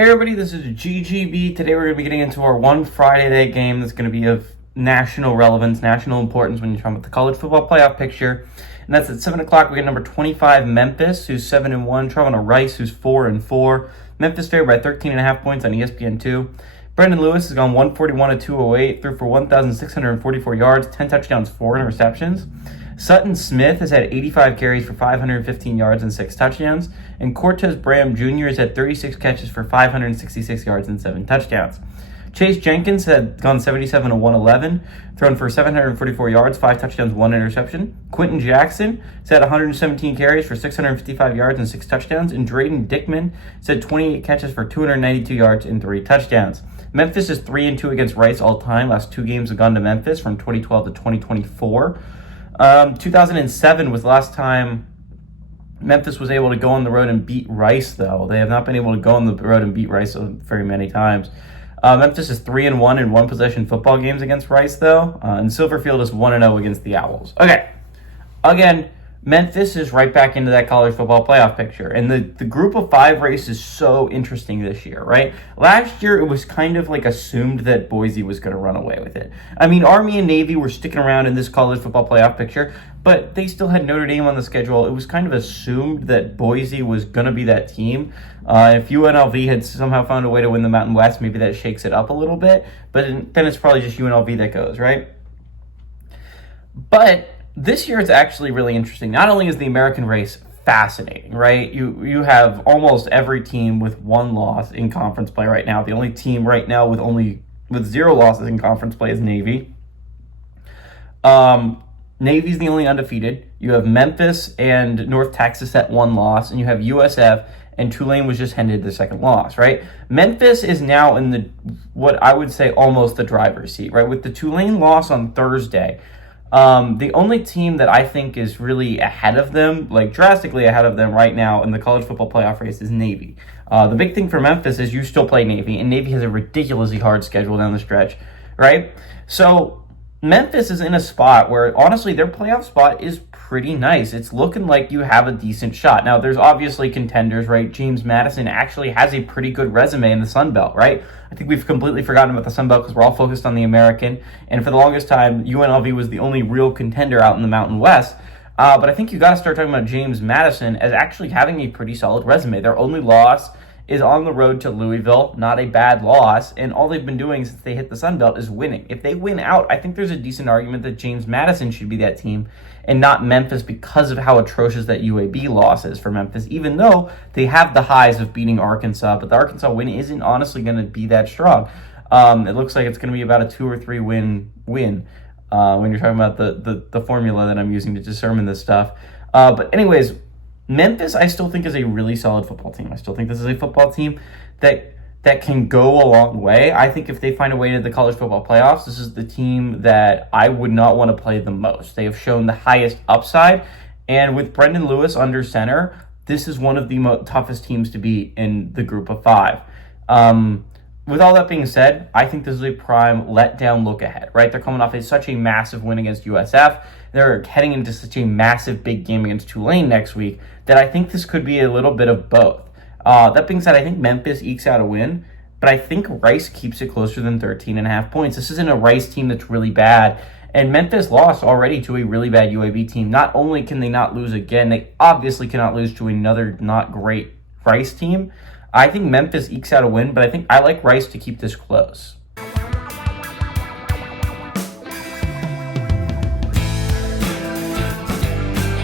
Hey everybody, this is GGB. Today we're going to be getting into our one Friday night game that's going to be of national relevance, national importance when you're talking about the college football playoff picture. And that's at 7 o'clock. We get number 25, Memphis, who's 7-1, traveling to Rice, who's 4-4. Memphis favored by 13.5 points on ESPN2. Brendan Lewis has gone 141 to 208, threw for 1,644 yards, 10 touchdowns, 4 interceptions. Sutton Smith has had 85 carries for 515 yards and 6 touchdowns. And Cortez Bram Jr. has had 36 catches for 566 yards and 7 touchdowns. Chase Jenkins had gone 77 to 111, thrown for 744 yards, 5 touchdowns, 1 interception. Quentin Jackson has had 117 carries for 655 yards and 6 touchdowns. And Drayden Dickman has had 28 catches for 292 yards and 3 touchdowns. Memphis is 3-2 against Rice all time. Last 2 games have gone to Memphis from 2012 to 2024. 2007 was the last time Memphis was able to go on the road and beat Rice, though. They have not been able to go on the road and beat Rice very many times. Memphis is 3-1 in one-possession football games against Rice, though. And Silverfield is 1-0 against the Owls. Okay, again, Memphis is right back into that college football playoff picture. And the group of 5 race is so interesting this year, right? Last year, it was kind of like assumed that Boise was going to run away with it. I mean, Army and Navy were sticking around in this college football playoff picture, but they still had Notre Dame on the schedule. It was kind of assumed that Boise was going to be that team. If UNLV had somehow found a way to win the Mountain West, maybe that shakes it up a little bit. But then it's probably just UNLV that goes, right? But this year it's actually really interesting. Not only is the American race fascinating, right? You have almost every team with 1 loss in conference play right now. The only team right now with 0 losses in conference play is Navy. Navy's the only undefeated. You have Memphis and North Texas at 1 loss, and you have USF and Tulane was just handed the 2nd loss, right? Memphis is now in what I would say almost the driver's seat, right? With the Tulane loss on Thursday, the only team that I think is really ahead of them, like drastically ahead of them right now in the college football playoff race is Navy. The big thing for Memphis is you still play Navy, and Navy has a ridiculously hard schedule down the stretch, right? So Memphis is in a spot where, honestly, their playoff spot is pretty nice. It's looking like you have a decent shot. Now, there's obviously contenders, right? James Madison actually has a pretty good resume in the Sun Belt, right? I think we've completely forgotten about the Sun Belt because we're all focused on the American. And for the longest time, UNLV was the only real contender out in the Mountain West. But I think you got to start talking about James Madison as actually having a pretty solid resume. Their only loss is on the road to Louisville, not a bad loss, and all they've been doing since they hit the Sun Belt is winning. If they win out, I think there's a decent argument that James Madison should be that team and not Memphis because of how atrocious that UAB loss is for Memphis, even though they have the highs of beating Arkansas, but the Arkansas win isn't honestly going to be that strong. It looks like it's going to be about a 2 or 3 win when you're talking about the formula that I'm using to determine this stuff. But anyways, Memphis, I still think, is a really solid football team. I still think this is a football team that can go a long way. I think if they find a way to the college football playoffs, this is the team that I would not want to play the most. They have shown the highest upside, and with Brendan Lewis under center, this is one of the toughest teams to beat in the group of 5. With all that being said, I think this is a prime letdown look ahead, right? They're coming off such a massive win against USF. They're heading into such a massive big game against Tulane next week that I think this could be a little bit of both. That being said, I think Memphis ekes out a win, but I think Rice keeps it closer than 13.5 points. This isn't a Rice team that's really bad, and Memphis lost already to a really bad UAB team. Not only can they not lose again, they obviously cannot lose to another not great Rice team. I think Memphis ekes out a win, but I like Rice to keep this close.